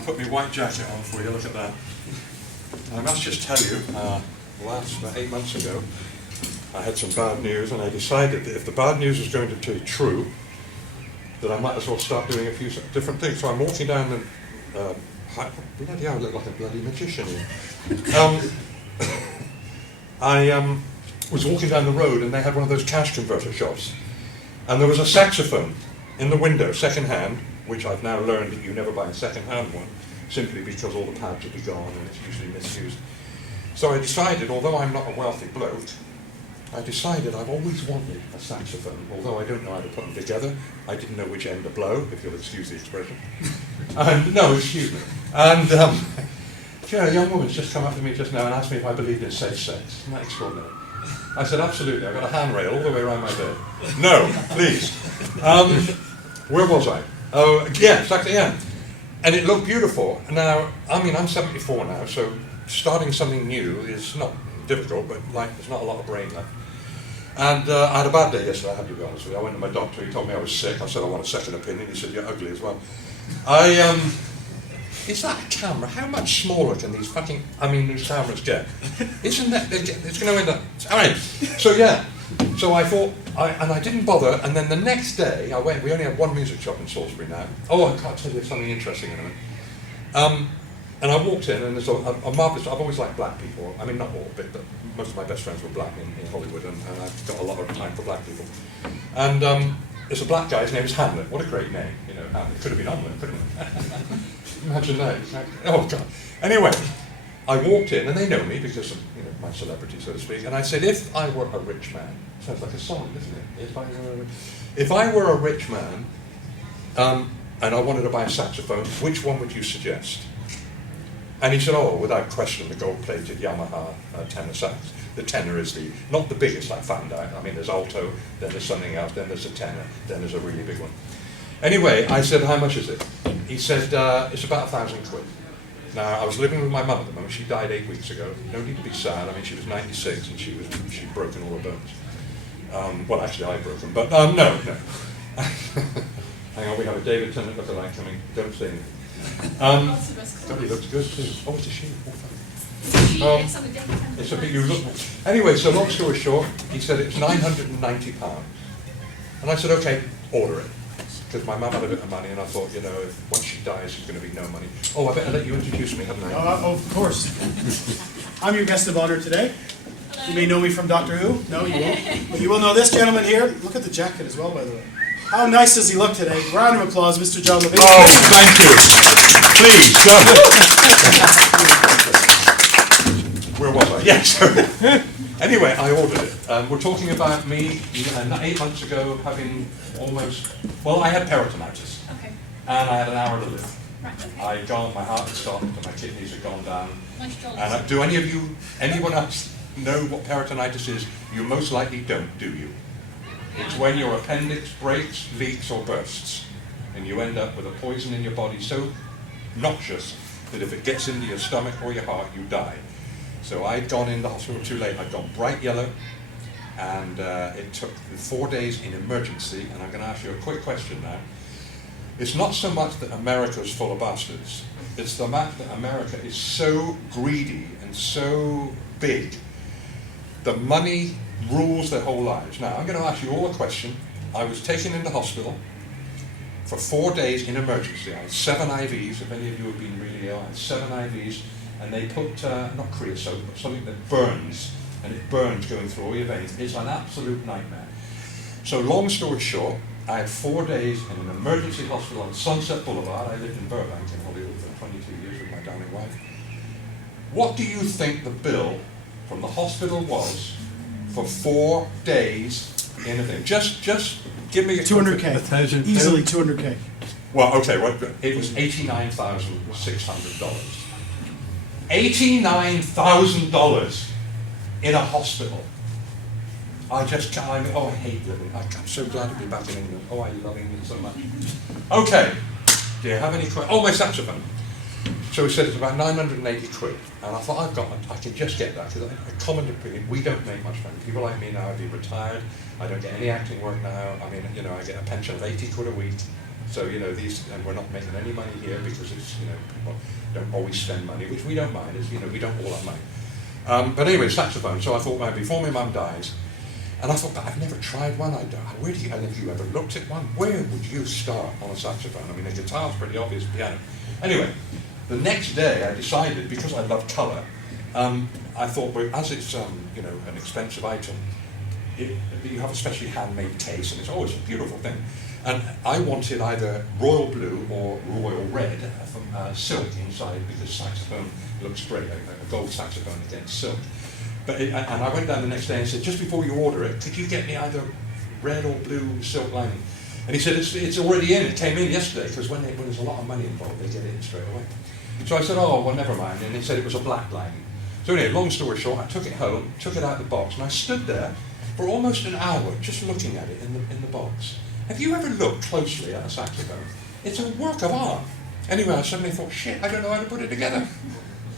I put my white jacket on for you, look at that. I must just tell you, about 8 months ago, I had some bad news, and I decided that if the bad news was going to be true, that I might as well start doing a few different things. So I'm walking down the, bloody hell, I look like a bloody magician here. I was walking down the road, and they had one of those cash converter shops. And there was a saxophone in the window, second-hand, which I've now learned that you never buy a second-hand one, simply because all the pads will be gone and it's usually misused. So I decided, although I'm not a wealthy bloke, I decided I've always wanted a saxophone, although I don't know how to put them together. I didn't know which end to blow, if you'll excuse the expression. And, no, excuse me. And, a young woman's just come up to me just now and asked me if I believed in safe sex. Isn't that extraordinary? I said, absolutely. I've got a handrail all the way around my bed. No, please. Where was I? Oh, yeah, exactly, yeah. And it looked beautiful. Now, I mean, I'm 74 now, so starting something new is not difficult, but like, there's not a lot of brain left. And I had a bad day yesterday, I have to be honest with you. I went to my doctor, he told me I was sick. I said, I want a second opinion. He said, you're ugly as well. Is that a camera? How much smaller can these fucking, these cameras get? Isn't that, it's going to end up, all right. So yeah, so I thought, and I didn't bother, and then the next day, we only have one music shop in Salisbury now. Oh, I can't tell you something interesting in a minute. And I walked in, and there's a marvellous, I've always liked black people. I mean, not all, but most of my best friends were black in Hollywood, and I've got a lot of time for black people. And there's a black guy, his name is Hamlet. What a great name, Hamlet. Could have been Hamlet, couldn't it? Imagine that. Oh, God. Anyway, I walked in, and they know me because of my celebrity, so to speak, and I said, if I were a rich man, sounds like a song, doesn't it? If I were a rich man, and I wanted to buy a saxophone, which one would you suggest? And he said, oh, without question, the gold-plated Yamaha tenor sax. The tenor is not the biggest, I found out. I mean, there's alto, then there's something else, then there's a tenor, then there's a really big one. Anyway, I said, how much is it? He said, it's about £1,000. Now, I was living with my mum at the moment. She died 8 weeks ago. No need to be sad. I mean, she was 96 and she'd broken all her bones. Well, actually, I broke them, but no. Hang on, we have a David Tennant lookalike coming. Don't say anything. God, he looks good too. Oh, it's a she. It's a bit you look. Anyway, so long story short, he said it's £990. And I said, okay, order it. Because my mum had a bit of money, and I thought, if once she dies, there's going to be no money. Oh, I better let you introduce me, haven't I? Of course. I'm your guest of honor today. Hello. You may know me from Doctor Who. No, you won't. But you will know this gentleman here. Look at the jacket as well, by the way. How nice does he look today? Round of applause, Mr. John Levene. Oh, thank you. Please, go. Where was I? Yes. Anyway, I ordered it. We're talking about me 8 months ago having I had peritonitis. Okay. And I had an hour to live. Right, okay. My heart had stopped and my kidneys had gone down. Nice jolly. And do anyone else know what peritonitis is? You most likely don't, do you? It's when your appendix breaks, leaks, or bursts, and you end up with a poison in your body so noxious that if it gets into your stomach or your heart, you die. So I'd gone in the hospital too late. I'd gone bright yellow, and it took 4 days in emergency. And I'm going to ask you a quick question now. It's not so much that America's full of bastards. It's the fact that America is so greedy and so big. The money rules their whole lives. Now, I'm going to ask you all a question. I was taken into hospital for 4 days in emergency. I had 7 IVs. If any of you have been really ill, I had 7 IVs. And they put, not creosote, but something that burns. And it burns going through all your veins. It's an absolute nightmare. So long story short, I had 4 days in an emergency hospital on Sunset Boulevard. I lived in Burbank in Hollywood for 22 years with my darling wife. What do you think the bill from the hospital was for 4 days in a thing? Just give me a $200K. Easily $200K. Well, okay, it was $89,600. $89,000 in a hospital. I hate living. I'm so glad to be back in England. Oh, I love England so much. Okay, do you have any questions? Oh, my saxophone. So he said it's about £980. And I thought, I can just get that, because a common opinion, we don't make much money. People like me now have been retired. I don't get any acting work now. I mean, I get a pension of £80 a week. So, you know, these, and we're not making any money here because it's, you know, people don't always spend money, which we don't mind, is, you know, we don't all have money. But anyway, saxophone. So I thought, well, before my mum dies, and I thought, but I've never tried one. Where do you, and have you ever looked at one? Where would you start on a saxophone? I mean, a guitar's pretty obvious, piano. Anyway, the next day I decided, because I love colour, I thought, well, as it's, you know, an expensive item, you have a specially handmade case, and it's always a beautiful thing. And I wanted either royal blue or royal red from silk inside, because saxophone looks great, a gold saxophone against silk. But and I went down the next day and said, just before you order it, could you get me either red or blue silk lining? And he said, it's already in, it came in yesterday, because when there's a lot of money involved, they get it in straight away. So I said, oh, well, never mind, and he said it was a black lining. So anyway, long story short, I took it home, took it out of the box, and I stood there for almost an hour just looking at it in the box. Have you ever looked closely at a saxophone? It's a work of art. Anyway, I suddenly thought, shit, I don't know how to put it together.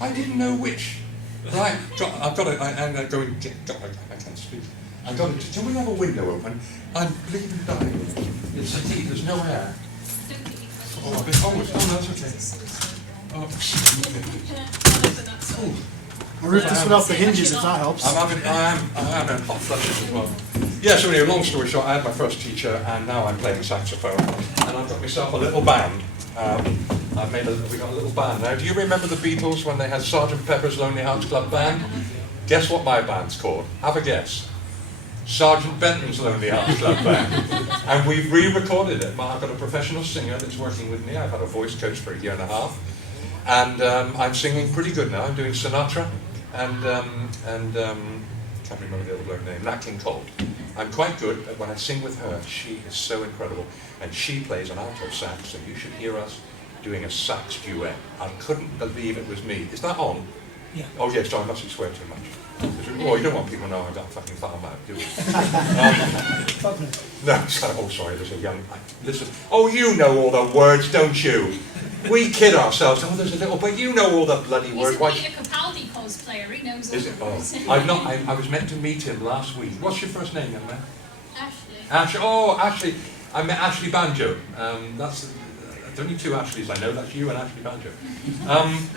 I didn't know which. Right, I've got it, I'm going to go and get, I can't speak. I've got it, can we have a window open? I'm bleeding dying. It's a heat, there's no air. Oh, a bit almost, oh no, that's okay. Oh. I'll roof this without the hinges if that helps. I am having hot flushes as well. Yeah, so anyway, long story short, I had my first teacher, and now I'm playing saxophone, and I've got myself a little band. We got a little band now. Do you remember the Beatles when they had Sgt. Pepper's Lonely Hearts Club Band? Guess what my band's called? Have a guess. Sergeant Benton's Lonely Hearts Club Band. And we've re-recorded it. I've got a professional singer that's working with me. I've had a voice coach for a year and a half. And I'm singing pretty good now. I'm doing Sinatra and can't remember the other bloke's name, Nat King Cole. I'm quite good, but when I sing with her, she is so incredible. And she plays an alto sax, so you should hear us doing a sax duet. I couldn't believe it was me. Is that on? Yeah. Oh yes, so I mustn't swear too much. Well, you don't want people to know I've got a fucking foul mouth, do you? No, oh sorry, there's a young, listen, oh you know all the words, don't you? We kid ourselves, oh there's a little, but you know all the bloody words. He's a Peter Capaldi cosplayer, he knows all the words. I was meant to meet him last week. What's your first name, young man? Ashley. Ashley. I met Ashley Banjo. There's only two Ashleys I know, that's you and Ashley Banjo. I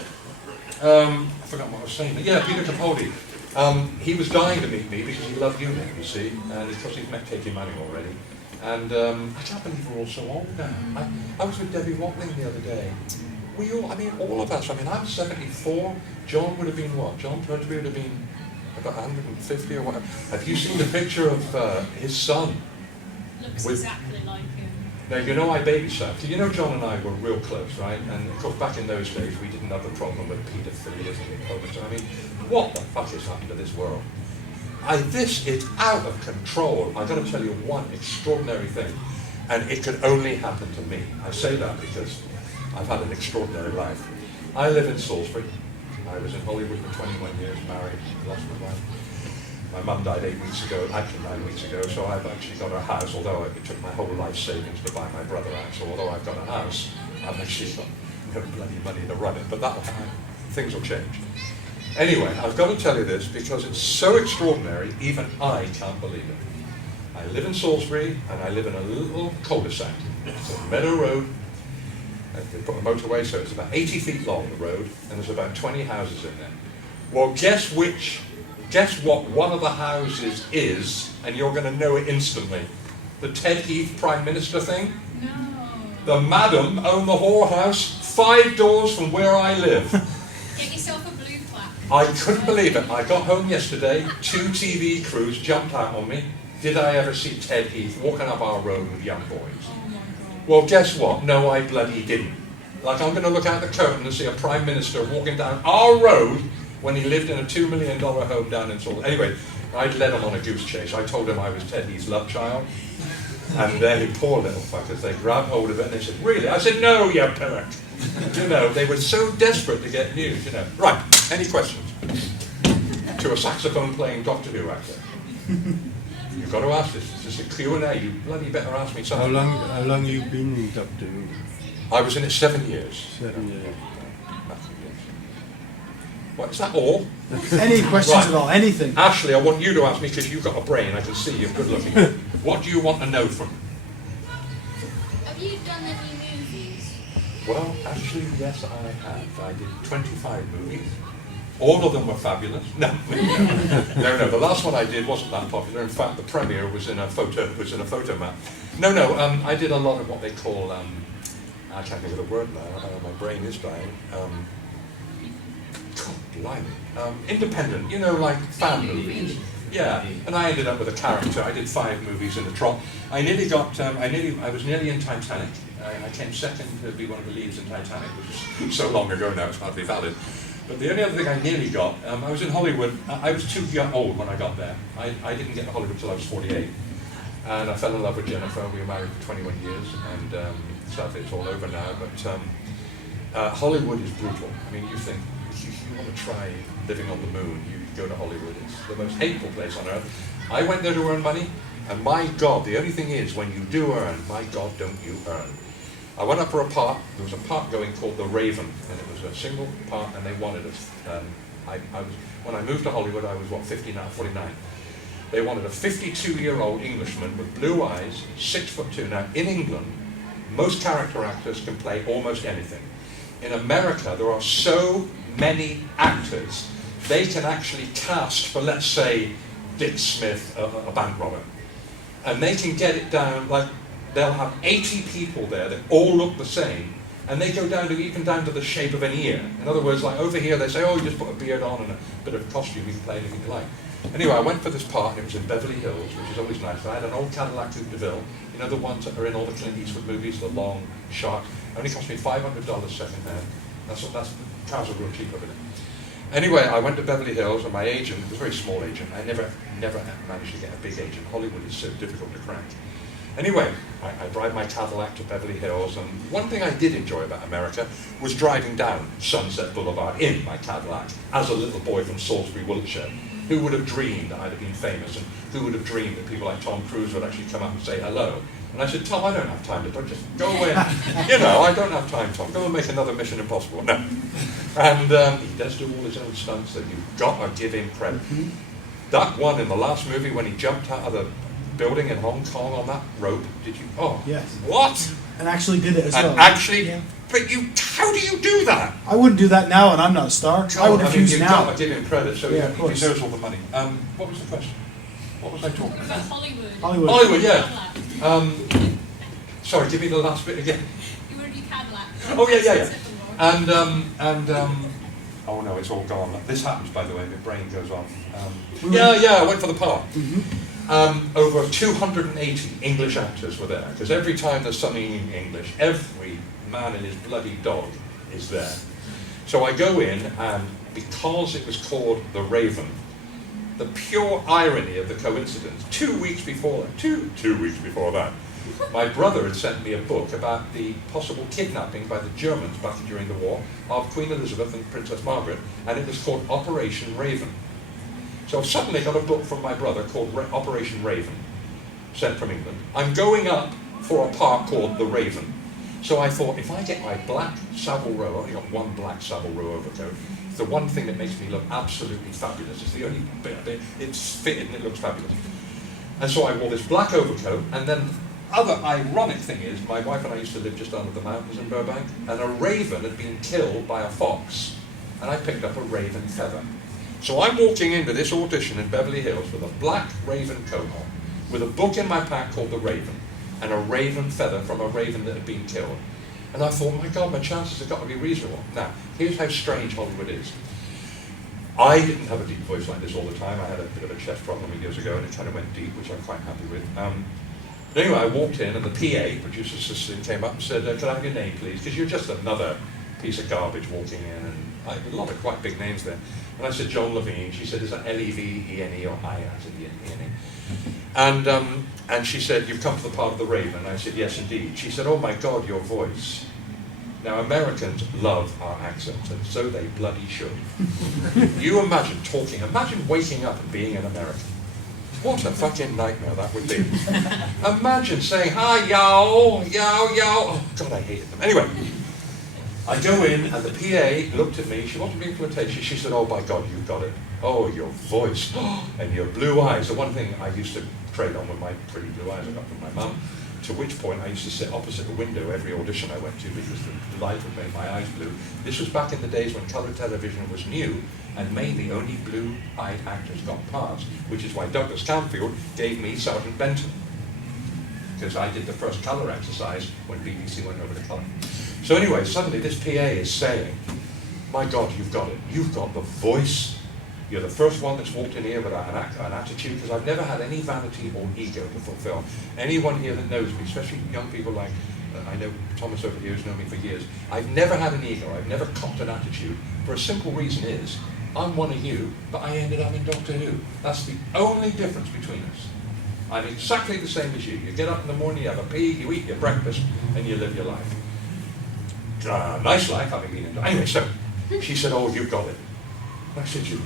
forgot what I was saying. Yeah, Peter Capaldi. He was dying to meet me because he loved unit, you see, and because he's met Katie Manning already. And I can't believe we're all so old now. I was with Debbie Watling the other day. All of us, I'm 74. John would have been what? John Pertwee would have been about 150 or whatever. Have you seen the picture of his son? Looks exactly like him. Now, you know I babysat. You know John and I were real close, right? And of course, back in those days, we didn't have the problem with paedophilia and what the fuck has happened to this world? This is out of control. I've got to tell you one extraordinary thing, and it could only happen to me. I say that because I've had an extraordinary life. I live in Salisbury. I was in Hollywood for 21 years, married, lost my wife. My mum died 8 weeks ago, actually 9 weeks ago, so I've actually got a house, although it took my whole life savings to buy my brother out, so although I've got a house, I've actually got no bloody money to run it, but things will change. Anyway, I've got to tell you this because it's so extraordinary, even I can't believe it. I live in Salisbury, and I live in a little cul-de-sac. It's a meadow road. They put a motorway, so it's about 80 feet long, the road, and there's about 20 houses in there. Well, guess what one of the houses is, and you're going to know it instantly. The Ted Heath Prime Minister thing? No. The madam owned the whorehouse 5 doors from where I live. Get yourself a blue plaque. I couldn't believe it. I got home yesterday, 2 TV crews jumped out on me. Did I ever see Ted Heath walking up our road with young boys? Oh my God. Well, guess what? No, I bloody didn't. Like, I'm going to look out the curtain and see a Prime Minister walking down our road when he lived in a $2 million home down in Salisbury. Anyway, I'd led him on a goose chase. I told him I was Ted Heath's love child. And then, poor little fuckers, they grabbed hold of it and they said, really? I said, no, you pillock. You know, they were so desperate to get news, you know. Right, any questions? To a saxophone-playing Doctor Who actor. You've got to ask this. This is a Q&A. You bloody better ask me something. How long you been in Doctor Who? I was in it 7 years. 7 years. What, is that all? Any questions at all? Anything? Ashley, I want you to ask me because you've got a brain. I can see you're good looking. What do you want to know from me? Have you done any Well, actually, yes, I have. I did 25 movies. All of them were fabulous. No, no. The last one I did wasn't that popular. In fact, the premiere was in a photo map. No. I did a lot of what they call. I can't think of the word now. My brain is dying. God, blimey. Independent. You know, like fan movies. Yeah, and I ended up with a character. I did 5 movies in a trot. I was nearly in Titanic. I came second to be one of the leads in Titanic, which is so long ago now it's hardly valid. But the only other thing I nearly got, I was in Hollywood. I was too old when I got there. I didn't get to Hollywood until I was 48. And I fell in love with Jennifer. We were married for 21 years, and sadly it's all over now. But Hollywood is brutal. I mean, you think, if you want to try living on the moon, you go to Hollywood. It's the most hateful place on earth. I went there to earn money, and my God, the only thing is, when you do earn, my God, don't you earn. I went up for a part. There was a part going called The Raven, and it was a single part, and they wanted us. When I moved to Hollywood, I was, 59, 49. They wanted a 52-year-old Englishman with blue eyes, 6'2". Now, in England, most character actors can play almost anything. In America, there are so many actors, they can actually cast for, let's say, Dick Smith, a bank robber. And they can get it down, like, they'll have 80 people there that all look the same, and they go down to even down to the shape of an ear. In other words, like over here, they say, oh, you just put a beard on and a bit of costume, you can play anything you like. Anyway, I went for this part, and it was in Beverly Hills, which is always nice. I had an old Cadillac Coupe de Ville, you know the ones that are in all the Clint Eastwood movies, the long, sharp. It only cost me $500 second-hand. That's cars are real cheap over there. Anyway, I went to Beverly Hills, and my agent, it was a very small agent. I never managed to get a big agent. Hollywood is so difficult to crack. Anyway, I drive my Cadillac to Beverly Hills, and one thing I did enjoy about America was driving down Sunset Boulevard in my Cadillac as a little boy from Salisbury, Wiltshire. Who would have dreamed that I'd have been famous, and who would have dreamed that people like Tom Cruise would actually come up and say hello? And I said, Tom, I don't have time to just go away. You know, I don't have time, Tom. Go and make another Mission Impossible. No. And he does do all his own stunts, so you've got to give him credit. That one in the last movie when he jumped out of the building in Hong Kong on that rope, did you? Oh, yes. What? And actually did it as well. And actually, yeah. But how do you do that? I wouldn't do that now, and I'm not a star. I would refuse you've now. got to give him credit, so Yeah, he deserves all the money. What was the question? What was I talking About about? Hollywood. Hollywood, yeah. Sorry, give me the last bit again. You were in your Cadillac. Oh yeah. Oh no, it's all gone. This happens, by the way. My brain goes off. I went for the part. Over 280 English actors were there, because every time there's something in English, every man and his bloody dog is there. So I go in, and because it was called The Raven, the pure irony of the coincidence, 2 weeks before that, my brother had sent me a book about the possible kidnapping by the Germans back during the war of Queen Elizabeth and Princess Margaret, and it was called Operation Raven. So I've suddenly got a book from my brother called Operation Raven, sent from England. I'm going up for a part called The Raven. So I thought, if I get my black Savile Row, I've only got one black Savile Row overcoat, it's the one thing that makes me look absolutely fabulous. It's the only bit of it, it's fitted and it looks fabulous. And so I wore this black overcoat, and then other ironic thing is, my wife and I used to live just under the mountains in Burbank, and a raven had been killed by a fox, and I picked up a raven feather. So I'm walking into this audition in Beverly Hills with a black raven coat on, with a book in my pack called The Raven, and a raven feather from a raven that had been killed. And I thought, my God, my chances have got to be reasonable. Now, here's how strange Hollywood is. I didn't have a deep voice like this all the time. I had a bit of a chest problem years ago, and it kind of went deep, which I'm quite happy with. But anyway, I walked in, and the PA, producer's assistant, came up and said, can I have your name, please? Because you're just another piece of garbage walking in, and I had a lot of quite big names there. And I said, John Levene. She said, is that Levene or I? I said, Levene. And she said, you've come to the part of the Raven. And I said, yes, indeed. She said, oh my God, your voice. Now, Americans love our accents, and so they bloody should. You imagine waking up and being an American. What a fucking nightmare that would be. Imagine saying, hi, yo. Oh, God, I hated them. Anyway, I go in, and the PA looked at me. She wasn't being flirtatious. She said, oh, by God, you've got it. Oh, your voice. And your blue eyes. The one thing I used to trade on with my pretty blue eyes I got from my mum. To which point I used to sit opposite a window every audition I went to because the light would make my eyes blue. This was back in the days when colour television was new and mainly only blue-eyed actors got parts, which is why Douglas Camfield gave me Sergeant Benton, because I did the first colour exercise when BBC went over to colour. So anyway, suddenly this PA is saying, my God, you've got it. You've got the voice. You're the first one that's walked in here without an attitude, because I've never had any vanity or ego to fulfill. Anyone here that knows me, especially young people like, I know Thomas over here has known me for years, I've never had an ego, I've never copped an attitude, for a simple reason is, I'm one of you, but I ended up in Doctor Who. That's the only difference between us. I'm exactly the same as you. You get up in the morning, you have a pee, you eat your breakfast, and you live your life. Nice life, having been in... Anyway, so, she said, oh, you've got it. And I said, you're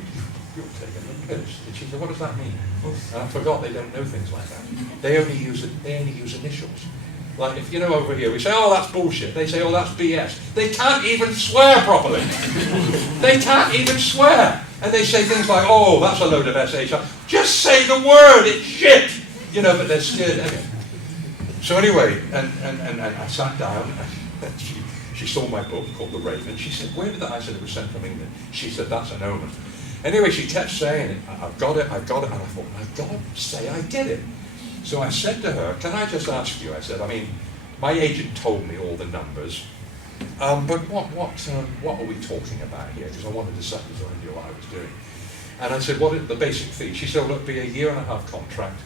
taking the piss. And she said, what does that mean? And I forgot they don't know things like that. They only use initials. Like, if you know over here, we say, oh, that's bullshit. They say, oh, that's BS. They can't even swear properly. They can't even swear. And they say things like, oh, that's a load of SH. Just say the word, it's shit. You know, but they're scared anyway. So anyway, and I sat down, and she saw my book called The Raven. She said, where did that? I said, it was sent from England. She said, that's an omen. Anyway, she kept saying it, I've got it, and I thought, my God, say I get it. So I said to her, can I just ask you, I said, I mean, my agent told me all the numbers, but what are we talking about here? Because I wanted to settle so I knew what I was doing. And I said, what is the basic fee? She said, well, it'll be a 1.5-year contract.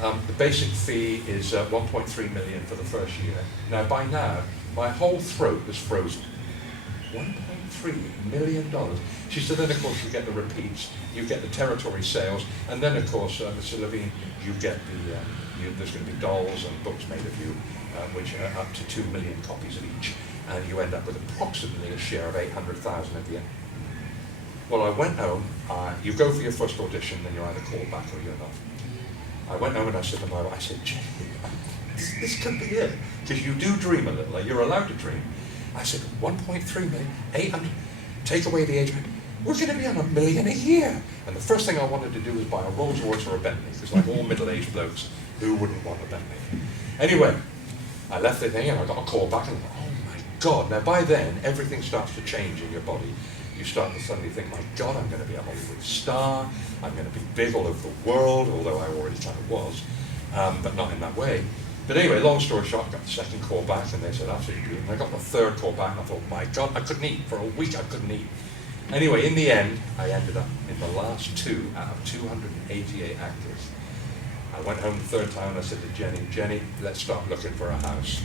The basic fee is 1.3 million for the first year. Now, by now, my whole throat was frozen. $1.3 million. She said, then of course you get the repeats, you get the territory sales, and then of course, Mr. Levene, you get there's going to be dolls and books made of you, which are up to 2 million copies of each, and you end up with approximately a share of 800,000 at the end. Well, I went home, you go for your first audition, then you're either called back or you're not. I went home and I said to my wife, I said, this could be it, because you do dream a little, you're allowed to dream. I said, 1.3 million, 800, take away the age, we're going to be on $1 million a year. And the first thing I wanted to do was buy a Rolls Royce or a Bentley, because like all middle-aged blokes, who wouldn't want a Bentley? Anyway, I left the thing and I got a call back and I thought, oh my God. Now by then, everything starts to change in your body. You start to suddenly think, my God, I'm going to be a Hollywood star, I'm going to be big all over the world, although I already kind of was, but not in that way. But anyway, long story short, I got the second call back and they said, absolutely good. And I got the third call back and I thought, my God, I couldn't eat. For a week I couldn't eat. Anyway, in the end, I ended up in the last 2 out of 288 actors. I went home the third time and I said to Jenny, let's start looking for a house.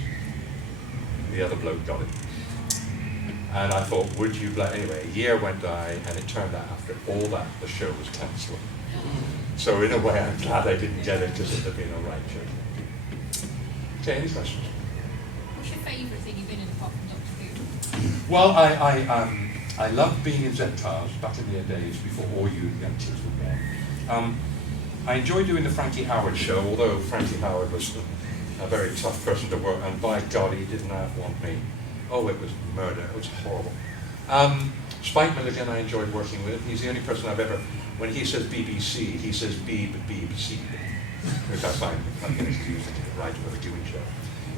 The other bloke got it. And I thought, would you anyway, a year went by and it turned out after all that, the show was cancelled. So in a way, I'm glad I didn't get it because it would have been a right show. Okay, any questions? What's your favourite thing you've been in apart from Doctor Who? Well, I loved being in Z-Cars back in the days before all you young kids were born. I enjoyed doing the Frankie Howard show, although Frankie Howard was a very tough person to work, and by God, he did not want me. Oh, it was murder. It was horrible. Spike Milligan I enjoyed working with. He's the only person I've ever, when he says BBC, he says BBC, which I find kind of confusing, right, with a Dewey show.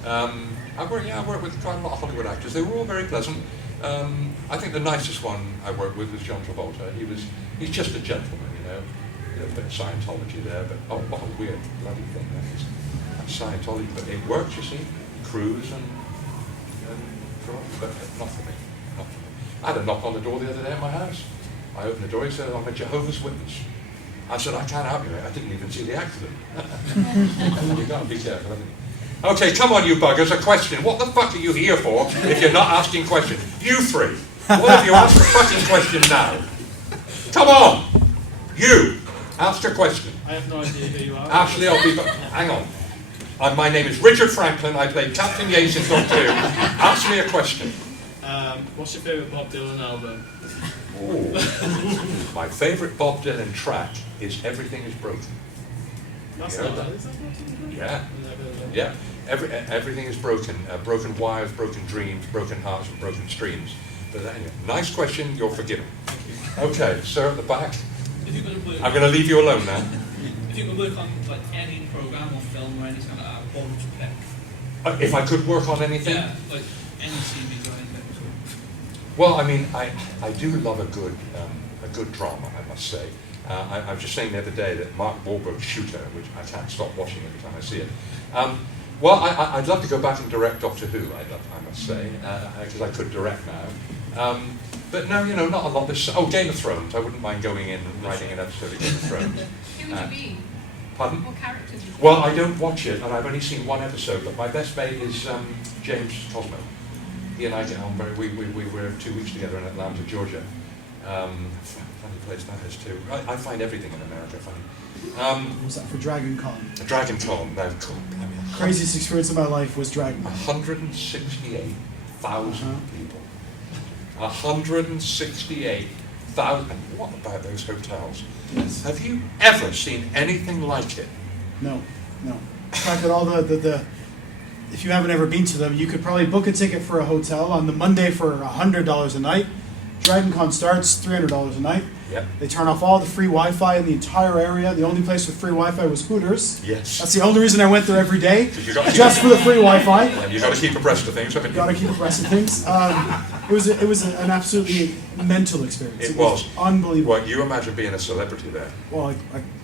I worked with quite a lot of Hollywood actors. They were all very pleasant. I think the nicest one I worked with was John Travolta. He's just a gentleman, you know. A little bit of Scientology there, but oh, what a weird bloody thing that is. That's Scientology, but it works, you see. Cruise and but not for me. Not for me. I had a knock on the door the other day at my house. I opened the door, he said, I'm a Jehovah's Witness. I said, I can't help you, mate. I didn't even see the accident. You've got to be careful, haven't you? Okay, come on, you buggers, a question. What the fuck are you here for if you're not asking questions? You three, what have you asked the fucking question now? Come on! You, ask a question. I have no idea who you are. Actually, hang on. My name is Richard Franklin. I played Captain Yates in Doctor Who. Ask me a question. What's your favourite Bob Dylan album? Oh. My favourite Bob Dylan track is Everything Is Broken. That's You know not that? Is that not Yeah. Yeah. Everything is broken. Broken wires, broken dreams, broken hearts, and broken streams. But anyway, nice question. You're forgiven. Okay, sir at the back. If you're going to work, I'm going to leave you alone now. if you're going to work on like any program or film or anything like that, what would you pick? If I could work on anything? Yeah, like any TV drawing that was Well, I mean, I do love a good drama, I must say. I was just saying the other day that Mark Wahlberg's Shooter, which I can't stop watching every time I see it. Well, I'd love to go back and direct Doctor Who, I must say, because I could direct now. But no, you know, not a lot. Game of Thrones. I wouldn't mind going in and writing an episode of Game of Thrones. Who would you be? Pardon? What characters would you Well, I don't watch it, and I've only seen one episode, but my best mate is James Cosmo. He and I get on very, we were 2 weeks together in Atlanta, Georgia. Funny place that is too. I find everything in America funny. Was that for Dragon Con? Dragon Con, no, Craziest experience of my life was Dragon Con. 168,000 people. 168,000. What about those hotels? Yes. Have you ever seen anything like it? No. The fact that all the if you haven't ever been to them, you could probably book a ticket for a hotel on the Monday for $100 a night. Dragon Con starts $300 a night. Yep. They turn off all the free Wi-Fi in the entire area. The only place with free Wi-Fi was Hooters. Yes. That's the only reason I went there every day, You got to just for the free Wi-Fi. And you got to keep abreast of things, haven't you? Got to keep abreast of things. It was an absolutely mental experience. It was unbelievable. Well, you imagine being a celebrity there. Well,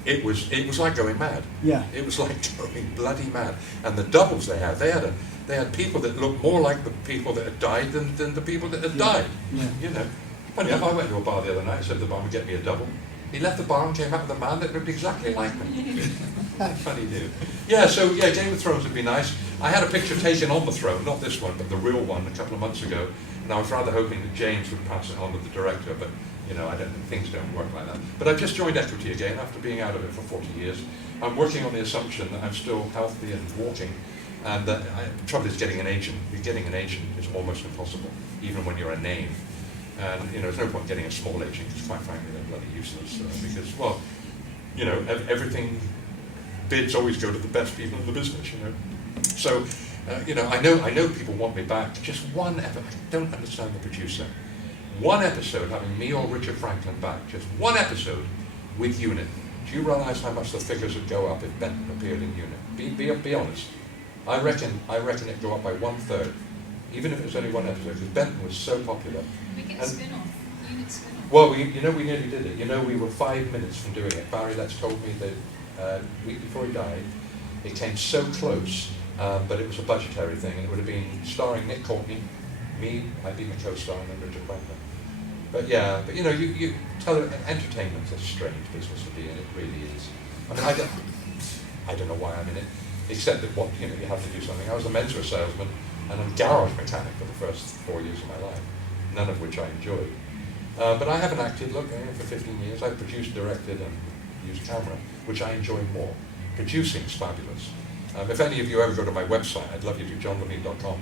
It was like going mad. yeah. It was like going bloody mad. And the doubles they had people that looked more like the people that had died than the people that had died. Yeah. You know. Funny enough, I went to a bar the other night and said to the bar would get me a double. He left the bar and came out with a man that looked exactly like me. Funny dude. Yeah, so yeah, Game of Thrones would be nice. I had a picture taken on the throne, not this one, but the real one a couple of months ago. And I was rather hoping that James would pass it on to the director, but you know, things don't work like that. But I've just joined Equity again after being out of it for 40 years. I'm working on the assumption that I'm still healthy and walking, and that the trouble is getting an agent. Getting an agent is almost impossible, even when you're a name. And you know, there's no point getting a small agent because, quite frankly, they're bloody useless. Because, well, you know, everything bids always go to the best people in the business. You know, so you know, I know people want me back. Just one episode. I don't understand the producer. One episode having me or Richard Franklin back. Just one episode with Unit. Do you realise how much the figures would go up if Benton appeared in Unit? Be honest. I reckon it'd go up by 1/3. Even if it was only one episode, because Benton was so popular. We get a spin-off. Unit spin-off. Well, we nearly did it. You know, we were 5 minutes from doing it. Barry Letts told me that week before he died, it came so close, but it was a budgetary thing, and it would have been starring Nick Courtney, me, I'd be my co-star, and then Richard Franklin. But yeah, you know, you tell entertainment's a strange business to be in. It really is. I mean, I don't know why I'm in it, except that you have to do something. I was a menswear salesman and a garage mechanic for the first 4 years of my life, none of which I enjoyed. But I haven't acted, for 15 years. I've produced, directed, and used camera, which I enjoy more. Producing's fabulous. If any of you ever go to my website, I'd love you to, johnlevene.com.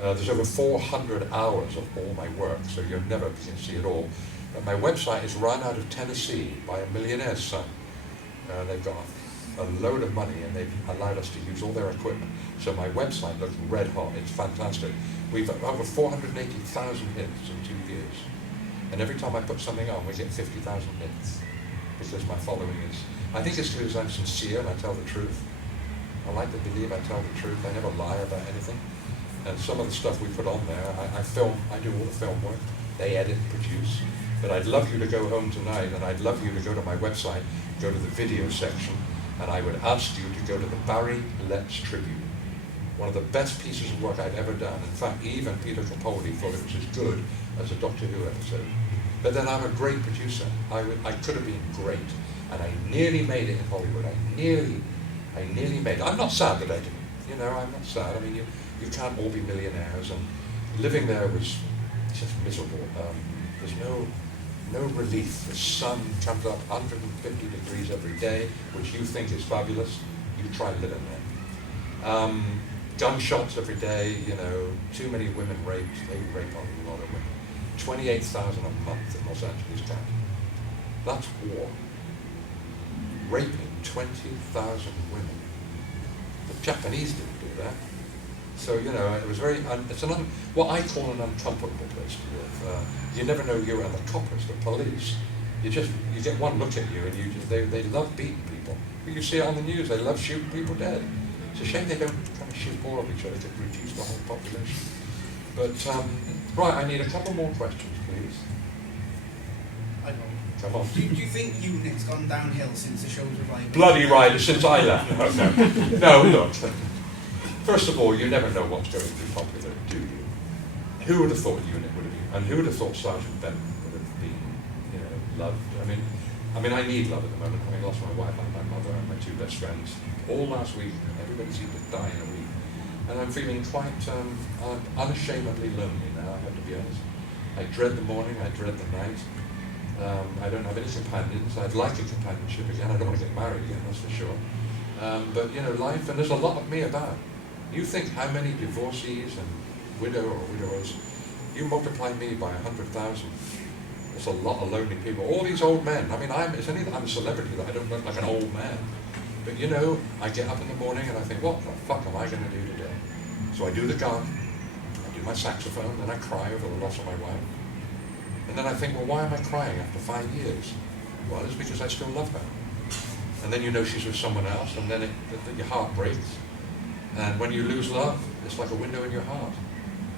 There's over 400 hours of all my work, so you'll never see it all. But my website is run out of Tennessee by a millionaire's son. They've got a load of money, and they've allowed us to use all their equipment. So my website looks red hot. It's fantastic. We've over 480,000 hits in 2 years. And every time I put something on, we get 50,000 hits. Because my following is, I think it's because I'm sincere and I tell the truth. I like to believe I tell the truth. I never lie about anything. And some of the stuff we put on there, I film, I do all the film work. They edit, produce. But I'd love you to go home tonight, and I'd love you to go to my website, go to the video section, and I would ask you to go to the Barry Letts Tribute. One of the best pieces of work I've ever done. In fact, even Peter Capaldi thought it was as good as a Doctor Who episode. But then I'm a great producer. I could have been great, and I nearly made it in Hollywood. I nearly made it. I'm not sad that I didn't. You know, I'm not sad. I mean, you can't all be millionaires, and living there was just miserable. There's no relief. The sun comes up 150 degrees every day, which you think is fabulous. You try living there. Gunshots every day, you know, too many women raped. They rape a lot of women. 28,000 a month in Los Angeles County. That's war. Raping 20,000 women. The Japanese didn't do that. So, you know, it was it's what I call an uncomfortable place to live. You never know you're around the coppers, the police. You get one look at you, and they love beating people. You see it on the news, they love shooting people dead. It's a shame they don't kind of shoot more of each other to reduce the whole population. But, right, I need a couple more questions, please. Come on. Do you think Unit's gone downhill since the show's revival? Bloody right, since I left. No, look. First of all, you never know what's going to be popular, do you? Who would have thought Unit would have been, and who would have thought Sergeant Bennett would have been, loved? I mean, I need love at the moment. I lost my wife and my mother and my two best friends all last week. Everybody seemed to die in a week, and I'm feeling quite unashamedly lonely now. I have to be honest. I dread the morning. I dread the night. I don't have any companions. I'd like a companionship again. I don't want to get married again, that's for sure. But life, and there's a lot of me about. You think how many divorcees and widow or widowers, you multiply me by 100,000. There's a lot of lonely people. All these old men. I mean, it's only that I'm a celebrity that I don't look like an old man. But I get up in the morning and I think, what the fuck am I going to do today? So I do the gun, I do my saxophone, then I cry over the loss of my wife. And then I think, well, why am I crying after 5 years? Well, it's because I still love her. And then she's with someone else, and then your heart breaks. And when you lose love, it's like a window in your heart.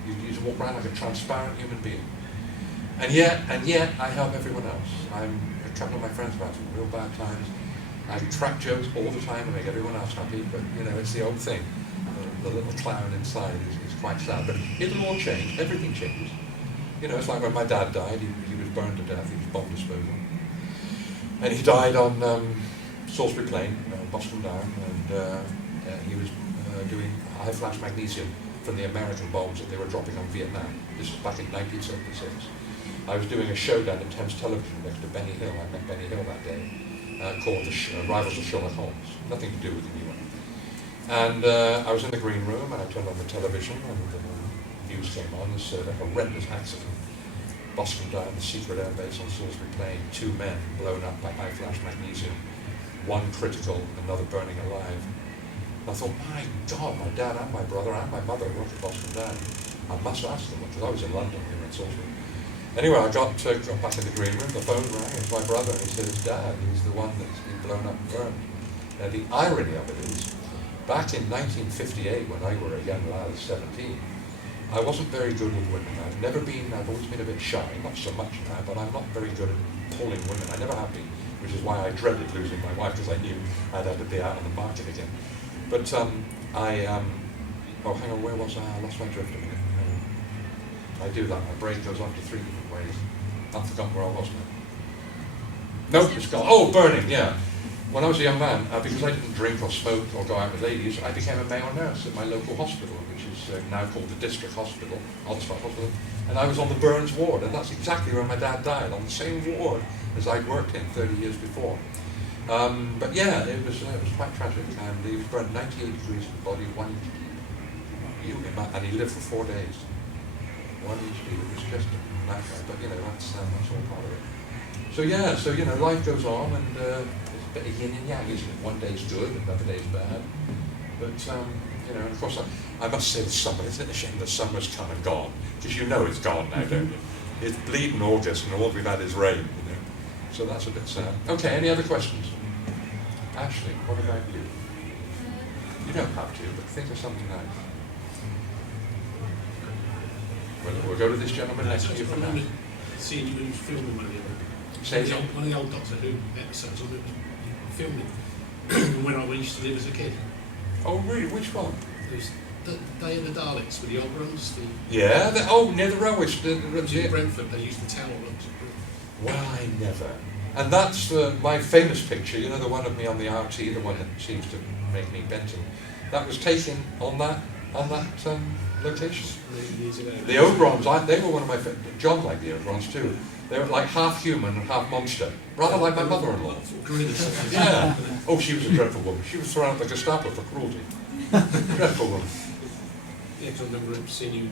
You just walk around like a transparent human being. And yet, I help everyone else. A couple of my friends have had some real bad times. I crack jokes all the time and make everyone else happy, but it's the old thing. The little clown inside is quite sad, but it'll all change. Everything changes. It's like when my dad died, he was burned to death, he was bomb disposal. And he died on Salisbury Plain, Boston Down, and he was doing high flash magnesium from the American bombs that they were dropping on Vietnam. This was back in 1976. I was doing a show down at Thames Television next to Benny Hill. I met Benny Hill that day, called Rivals of Sherlock Holmes. Nothing to do with the new one. And I was in the green room, and I turned on the television, and news came on. This horrendous accident. Boston Down, the secret air base on Salisbury Plain, 2 men blown up by high flash magnesium, 1 critical, another burning alive. And I thought, my God, my dad and my brother and my mother worked at Boston Down. I must ask them, because I was in London, we were in Salisbury. Anyway, I got back in the green room, the phone rang, it was my brother, and he said, his dad, he's the one that's been blown up and burned. Now the irony of it is, back in 1958, when I were a young lad of 17, I wasn't very good with women. I've always been a bit shy, not so much now, but I'm not very good at pulling women. I never have been, which is why I dreaded losing my wife, because I knew I'd have to be out on the market again. But oh, hang on, where was I? I lost my drift a minute. I do that, my brain goes off to 3 different ways. I've forgotten where I was now. Nope, it's gone. Oh, burning, yeah. When I was a young man, because I didn't drink or smoke or go out with ladies, I became a male nurse at my local hospital, which is now called the District Hospital, Oxford Hospital, and I was on the burns ward, and that's exactly where my dad died, on the same ward as I'd worked in 30 years before. But yeah, it was quite tragic, and he was burned 98 degrees in the body, 1 inch deep, and he lived for 4 days. 1 inch deep, it was just a nightmare, but that's all part of it. So yeah, life goes on, and a bit of yin and yang, isn't it? One day's good, another day's bad. But, and of course, I must say the summer, isn't it a shame the summer's come and gone? Because it's gone now, don't you? It's bleeding August, and all we've had is rain, So that's a bit sad. Okay, any other questions? Ashley, what about you? You don't have to, but think of something nice. We'll go to this gentleman next to you for now. Seeing you filming one of the old Doctor Who episodes, I remember filming when I used to live as a kid. Oh, really? Which one? It was the Day of the Daleks with the Ogrons. Yeah, near the railway station. In Brentford, they used the tower rooms. Well, I never. And that's my famous picture, the one of me on the RT, the one that seems to make me Benton. That was taken on that location. Years ago. The Ogrons, they were one of my favorites. John liked the Ogrons too. They were like half human and half monster, rather like my mother-in-law. Yeah. Oh, she was a dreadful woman. She was thrown out the Gestapo for cruelty. Dreadful woman. Yeah, because I remember seeing you,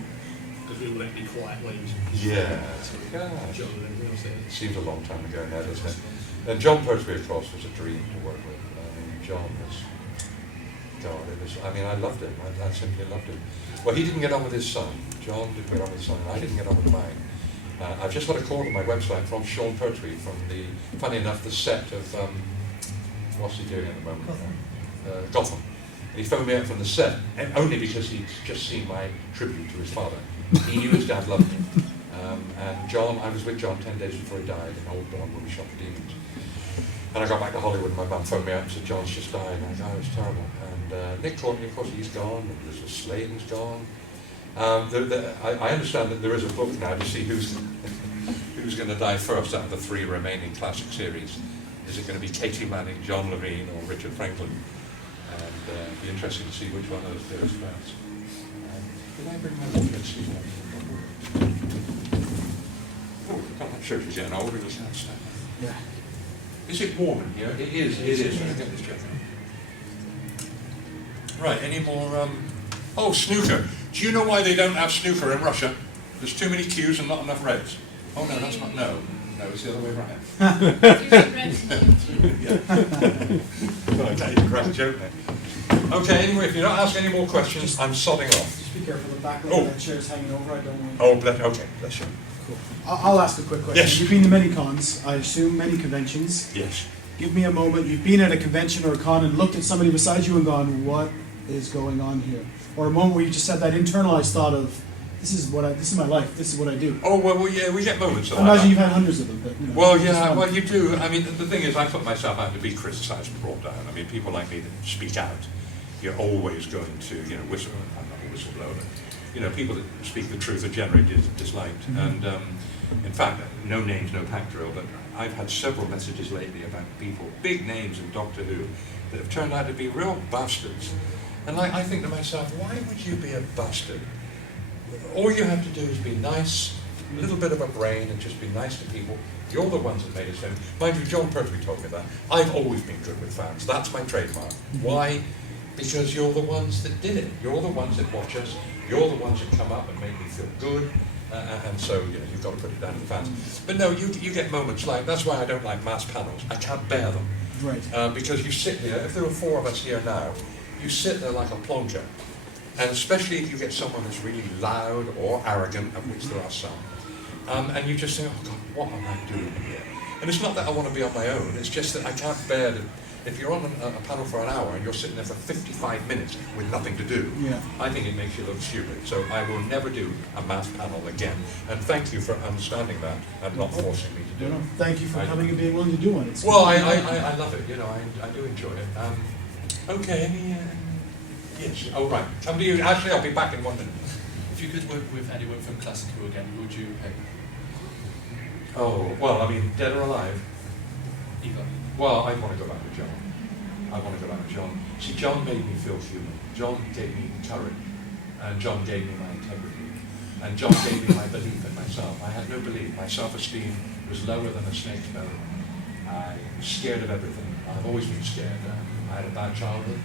because we were let me quiet ways. Yeah. John and everything else there. It seems a long time ago now, doesn't it? And John Pertwee, of course, was a dream to work with. John was, God, I loved him. I simply loved him. Well, he didn't get on with his son. John didn't get on with his son, and I didn't get on with mine. I've just got a call on my website from Sean Pertwee, from funny enough, the set of, what's he doing at the moment? Gotham. And he phoned me up from the set, and only because he'd just seen my tribute to his father. He knew his dad loved him. And John, I was with John 10 days before he died in Old Dawn when we shot The Demons. And I got back to Hollywood and my mum phoned me up and said, John's just died. And I go, oh, it's terrible. And Nick Courtney, of course, he's gone. Elizabeth Sladen's gone. I understand that there is a book now to see who's going to die first out of the 3 remaining classic series. Is it going to be Katie Manning, John Levene, or Richard Franklin? And it'd be interesting to see which one of those goes first. Did I bring my water? Let's see. Oh, that shirt is getting older. Does that stuff? Yeah. Is it warm in here? It is. It is. Let me get this jacket. Right. Any more? Oh, snooker. Do you know why they don't have snooker in Russia? There's too many Qs and not enough reds. Oh no, that's not. No, it's the other way around. Okay, great joke there. Okay. Anyway, if you don't ask any more questions, I'm sodding off. Just be careful, the back leg of that chair is hanging over. I don't want. Oh, okay, bless you. Cool. I'll ask a quick question. Yes. You've been to many cons, I assume, many conventions. Yes. Give me a moment. You've been at a convention or a con and looked at somebody beside you and gone, "What is going on here?" Or a moment where you just had that internalized thought of, "This is my life. This is what I do." Oh well, yeah, we get moments of I that. imagine you've had hundreds of them. But, you know, Well, just yeah, one. well, you do. I mean, the thing is, I put myself out to be criticised and brought down. I mean, people like me that speak out, you're always going to, whistle. I'm not a whistleblower, but, people that speak the truth are generally disliked. Mm-hmm. And in fact, no names, no pack drill, but I've had several messages lately about people, big names in Doctor Who, that have turned out to be real bastards. And I think to myself, why would you be a bastard? All you have to do is be nice, a little bit of a brain, and just be nice to people. You're the ones that made us famous. Mind you, John Pertwee told me that. I've always been good with fans. That's my trademark. Why? Because you're the ones that did it. You're the ones that watch us. You're the ones that come up and make me feel good. And so, you've got to put it down to the fans. But no, you get moments like, that's why I don't like mass panels. I can't bear them. Right. Because you sit here, if there were 4 of us here now, you sit there like a plonker. And especially if you get someone that's really loud or arrogant, of which there are some, and you just think, oh God, what am I doing here? And it's not that I want to be on my own, it's just that I can't bear to, if you're on a panel for an hour and you're sitting there for 55 minutes with nothing to do, Yeah. I think it makes you look stupid. So I will never do a mass panel again. And thank you for understanding that and not forcing me to do it. Thank you for coming and being willing to do one. It's Well, I love it, I do enjoy it. Okay, any, yes, oh right, come to you. Actually, I'll be back in 1 minute. If you could work with anyone from Classic Who again, who would you pick? Oh, well, I mean, dead or alive? Either. Well, I want to go back to John. I want to go back to John. See, John made me feel human. John gave me courage. And John gave me my integrity. And John gave me my belief in myself. I had no belief. My self-esteem was lower than a snake's belly. I was scared of everything. I've always been scared. I had a bad childhood.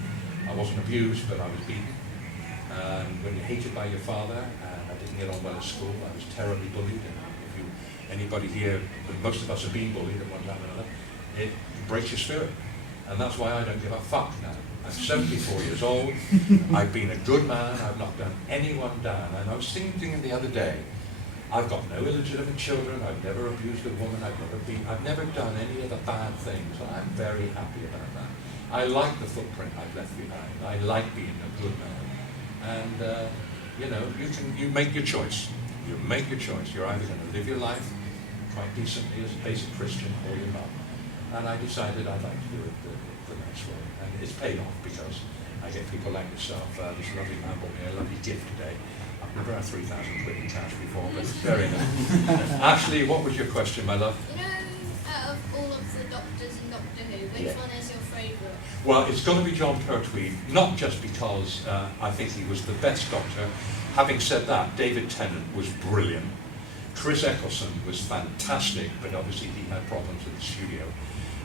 I wasn't abused, but I was beaten. And when you're hated by your father, and I didn't get on well at school, I was terribly bullied. And anybody here, most of us have been bullied at one time or another, it breaks your spirit. And that's why I don't give a fuck now. I'm 74 years old, I've been a good man, I've not done anyone down. And I was thinking the other day, I've got no illegitimate children, I've never abused a woman, I've never done any of the bad things, and I'm very happy about that. I like the footprint I've left behind, I like being a good man. And, you make your choice. You make your choice. You're either going to live your life quite decently as a basic Christian or you're not. And I decided I'd like to do it the nice way. And it's paid off because I get people like yourself. This lovely man brought me a lovely gift today. I've never had 3,000 quid in cash before, but it's very nice. Ashley, what was your question, my love? Out of all of the doctors in Doctor Who, which one is your favourite? Well, it's got to be John Pertwee, not just because I think he was the best Doctor. Having said that, David Tennant was brilliant. Chris Eccleston was fantastic, but obviously he had problems with the studio.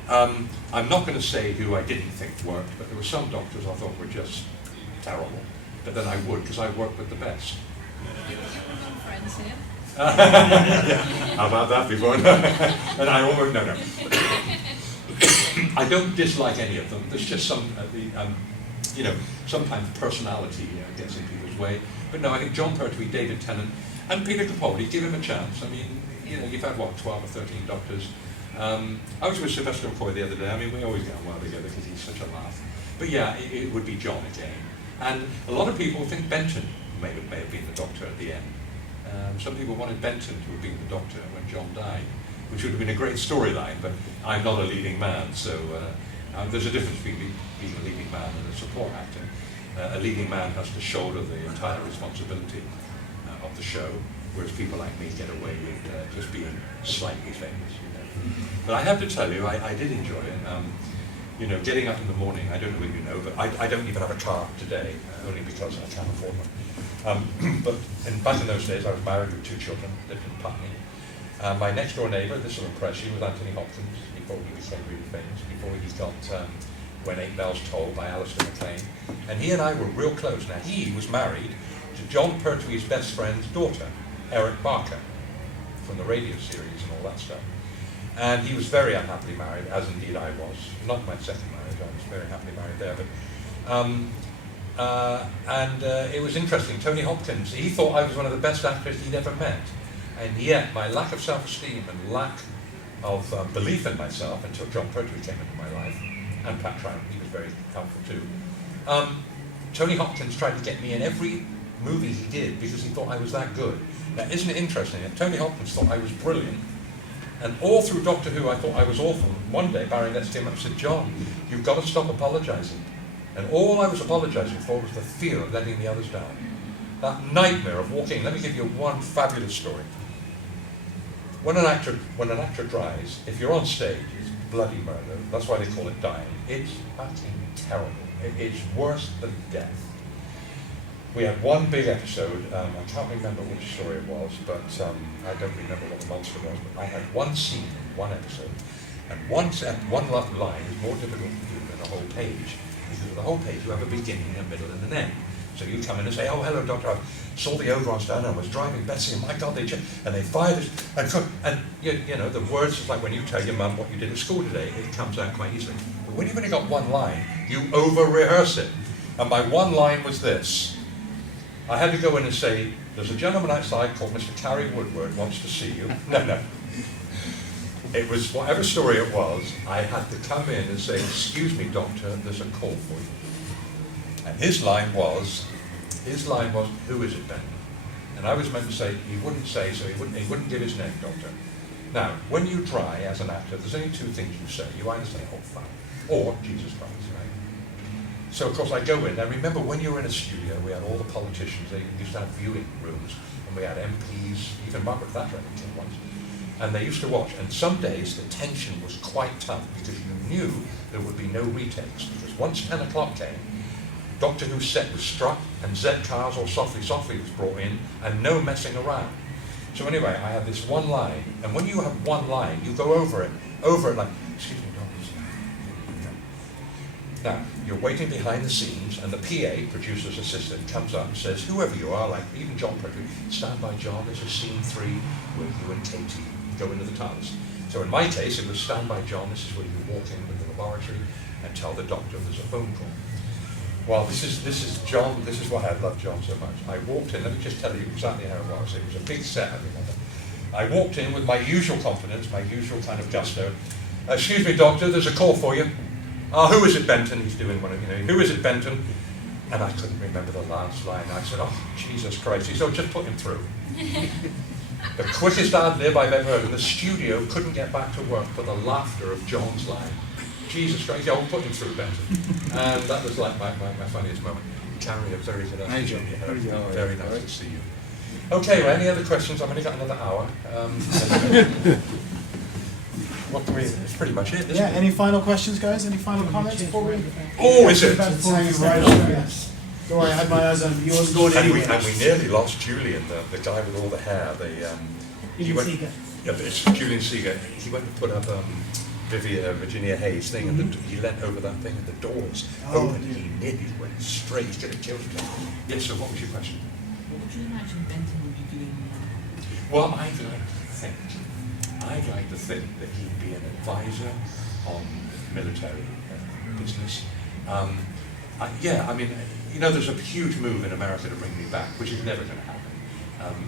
I'm not going to say who I didn't think worked, but there were some doctors I thought were just terrible. But then I would, because I worked with the best. You're among friends here. How about that before? And I almost, no. I don't dislike any of them. There's just some, sometimes personality gets in people's way. But no, I think John Pertwee, David Tennant, and Peter Capaldi, give him a chance. I mean, you've had, 12 or 13 doctors. I was with Sylvester McCoy the other day. I mean, we always get on well together because he's such a laugh. But yeah, it would be John again. And a lot of people think Benton may have been the Doctor at the end. Some people wanted Benton to have been the Doctor when John died, which would have been a great storyline, but I'm not a leading man, so there's a difference between being a leading man and a support actor. A leading man has to shoulder the entire responsibility of the show, whereas people like me get away with just being slightly famous. But I have to tell you, I did enjoy it. Getting up in the morning, I don't know if you know, but I don't even have a car today, only because I can't afford one. But back in those days, I was married with 2 children, lived in Putney. My next door neighbour, this will impress you, was Anthony Hopkins, before he became really famous, before he got When 8 Bells Toll by Alistair MacLean. And he and I were real close. Now, he was married to John Pertwee's best friend's daughter, Eric Barker, from the radio series and all that stuff. And he was very unhappily married, as indeed I was. Not my second marriage, I was very happily married there. But it was interesting. Tony Hopkins, he thought I was one of the best actors he'd ever met. And yet, my lack of self-esteem and lack of belief in myself, until John Pertwee came into my life, and Pat Trout, he was very helpful too. Tony Hopkins tried to get me in every movie he did because he thought I was that good. Now, isn't it interesting? Tony Hopkins thought I was brilliant. And all through Doctor Who, I thought I was awful. One day, Barry Letts came up and said, John, you've got to stop apologising. And all I was apologising for was the fear of letting the others down. That nightmare of walking. Let me give you one fabulous story. When an actor dies, if you're on stage, it's bloody murder. That's why they call it dying. It's fucking terrible. It's worse than death. We had one big episode, I can't remember which story it was, but I don't remember what the monster was, but I had one scene in one episode, and one line is more difficult to do than a whole page, because with the whole page you have a beginning, a middle, and an end. So you come in and say, oh, hello, Doctor, I saw the Ogrons down, I was driving Betsy, and my God, and they fired it, and you know, the words, is like when you tell your mum what you did at school today, it comes out quite easily. But when you've only got one line, you over-rehearse it. And my one line was this. I had to go in and say, there's a gentleman outside called Mr. Carrie Woodward wants to see you. No. It was, whatever story it was, I had to come in and say, excuse me, doctor, there's a call for you. And his line was, who is it, Ben? And I was meant to say, he wouldn't say, so he wouldn't give his name, doctor. Now, when you try as an actor, there's only two things you say. You either say, oh, fuck, or Jesus Christ, right? So, of course, I go in. Now, remember, when you were in a studio, we had all the politicians. They used to have viewing rooms, and we had MPs, even Margaret Thatcher, I think, came once. And they used to watch. And some days, the tension was quite tough, because you knew there would be no retakes. Because once 10 o'clock came, Doctor Who's set was struck, and Z-Cars or Softly Softly was brought in, and no messing around. So anyway, I had this one line, and when you have one line, you go over it like, excuse me, doctor. Now, you're waiting behind the scenes, and the PA, producer's assistant, comes up and says, whoever you are, like even John Pertwee, stand by John, there's a scene 3 where you and Katie go into the TARDIS. So in my case, it was stand by John, this is where you walk in with the laboratory and tell the doctor there's a phone call. Well, this is John, this is why I love John so much. I walked in, let me just tell you exactly how it was. It was a big set, I remember. I walked in with my usual confidence, my usual kind of gusto. Excuse me, doctor, there's a call for you. Who is it, Benton? He's doing one of, who is it, Benton? And I couldn't remember the last line. I said, oh, Jesus Christ. He said, just put him through. The quickest ad-lib I've ever heard. And the studio couldn't get back to work for the laughter of John's line. Jesus Christ, yeah, I'll put him through, Benton. And that was like my funniest moment. Carrie, a very good Hi, John. Very nice to see you. Okay, well, any other questions? I've only got another hour. What can we, it's pretty much it, isn't Yeah, it? any final questions, guys? Any final comments before we... Oh, is it? Before we right over, yes. Don't worry, I had my eyes on you. He wasn't going anywhere. And we nearly lost Julian, the guy with all the hair. He went, yeah, but it's Julian Seeger. He went to put up Virginia Hayes' thing, and he leant over that thing, and the doors opened, and he nearly went straight. He could have killed him. Yes, so what was your question? What would you imagine Benton would be doing now? Well, I'd like to think that he'd be an advisor on military business. There's a huge move in America to bring me back, which is never going to happen.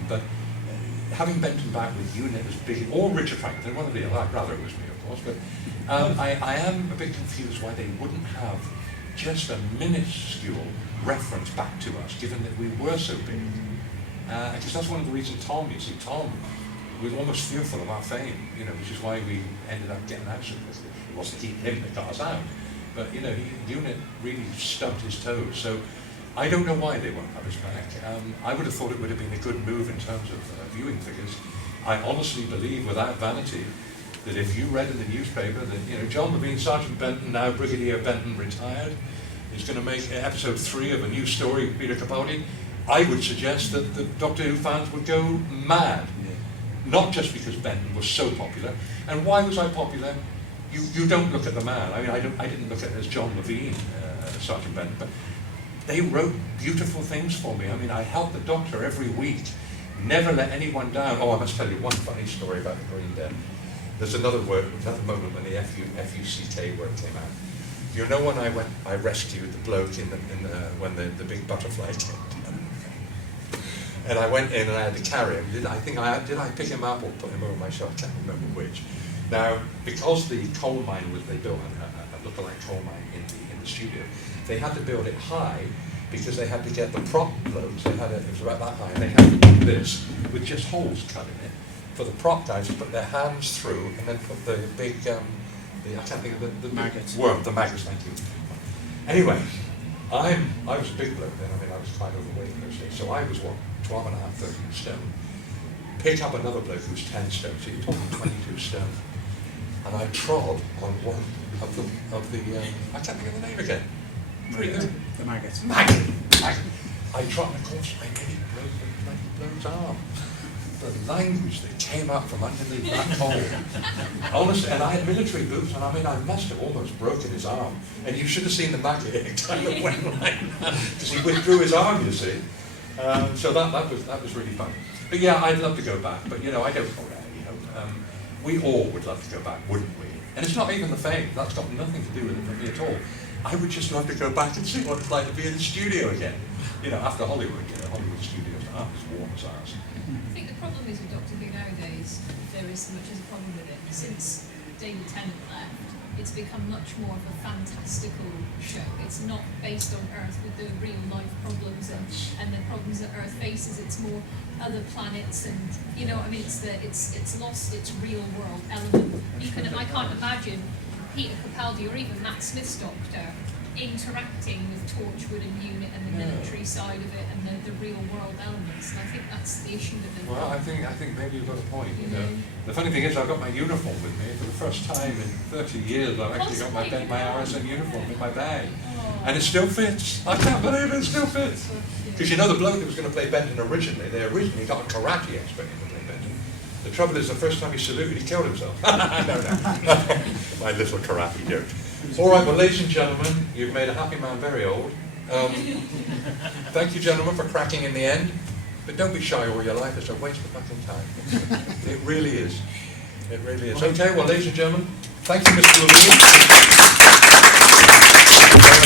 But having Benton back with UNIT as big, or Richard Franklin, I'd rather it was me, of course, but I am a bit confused why they wouldn't have just a minuscule reference back to us, given that we were so big. Because that's one of the reasons Tom, you see, Tom was almost fearful of our fame, which is why we ended up getting out so quickly. It wasn't him that got us out, but UNIT really stubbed his toes. So I don't know why they won't have us back. I would have thought it would have been a good move in terms of viewing figures. I honestly believe, without vanity, that if you read in the newspaper that John Levene, Sergeant Benton, now Brigadier Benton, retired, is going to make episode 3 of a new story with Peter Capaldi, I would suggest that the Doctor Who fans would go mad. Not just because Benton was so popular. And why was I popular? You don't look at the man. I mean, I didn't look at it as John Levene, Sergeant Benton, but they wrote beautiful things for me. I mean, I helped the Doctor every week. Never let anyone down. Oh, I must tell you one funny story about the Green Den. There's another moment when the F-U-C-K word came out. When I rescued the bloke when the big butterfly came down. And I went in and I had to carry him. Did I pick him up or put him over my shoulder? I can't remember which. Now, because the coal mine they built a lookalike coal mine in the studio, they had to build it high because they had to get the prop blokes. It was about that high, and they had to do this with just holes cut in it for the prop guys to put their hands through and then put the big I can't think of the maggots. Worm, the maggots. Thank you. Anyway, I was a big bloke then. I mean, I was quite overweight in those days. So I was 12 and a half, 13 stone. Pick up another bloke who's 10 stone. So you're talking 22 stone. And I trod on one of the I can't think of the name again. The maggots. Maggot. I trod, of course, I nearly broke the bloody bloke's arm. The language that came up from underneath that hole. Honestly, and I had military boots, and I mean, I must have almost broken his arm. And you should have seen the maggot. It kind of went like that, because he withdrew his arm, you see. So that was really fun. But yeah, I'd love to go back, but I don't we all would love to go back, wouldn't we? And it's not even the fame. That's got nothing to do with it for me at all. I would just love to go back and see what it's like to be in the studio again. After Hollywood, Hollywood studios are as warm as ours. I think the problem is with Doctor Who nowadays, if there is so much as a problem with it, since David Tennant left, it's become much more of a fantastical show. It's not based on Earth with the real life problems and the problems that Earth faces. It's more other planets and it's lost its real world element. I can't imagine Peter Capaldi or even Matt Smith's Doctor interacting with Torchwood and UNIT and the military side of it and the real world elements. And I think that's the issue that they've Well, got. I think maybe you've got a point. The funny thing is, I've got my uniform with me for the first time in 30 years. I've actually got my RSM uniform in my bag, and it still fits. I can't believe it still fits. Because the bloke that was going to play Benton originally, they originally got a karate expert in to play Benton. The trouble is, the first time he saluted, he killed himself. No. My little karate joke. All right, well, ladies and gentlemen, you've made a happy man very old. Thank you, gentlemen, for cracking in the end. But don't be shy all your life. It's a waste of fucking time. It really is. It really is. Okay, well, ladies and gentlemen, thank you, Mr. Levene.